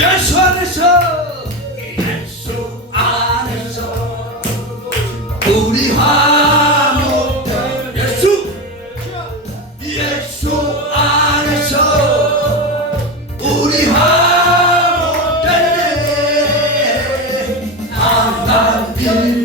예수 안에서. 예수 안에서. 우리 화목 예수. 예수 안에서. 우리 화목 되네 하나님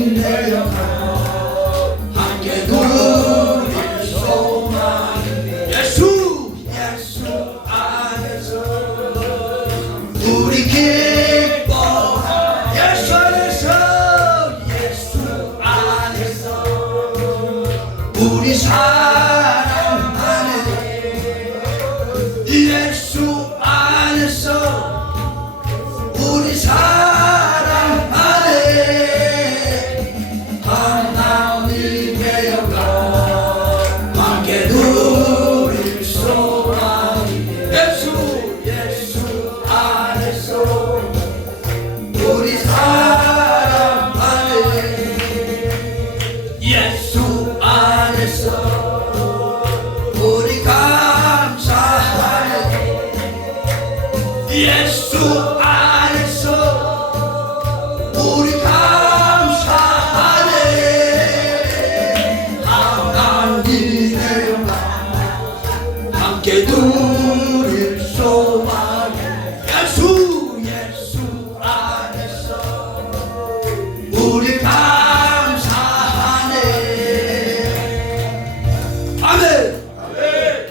우리 사랑하는 예수 안에서 우리 사랑하네 하나님의 영광 함께 누릴 소망 예수 예수 안에서 Jeszcze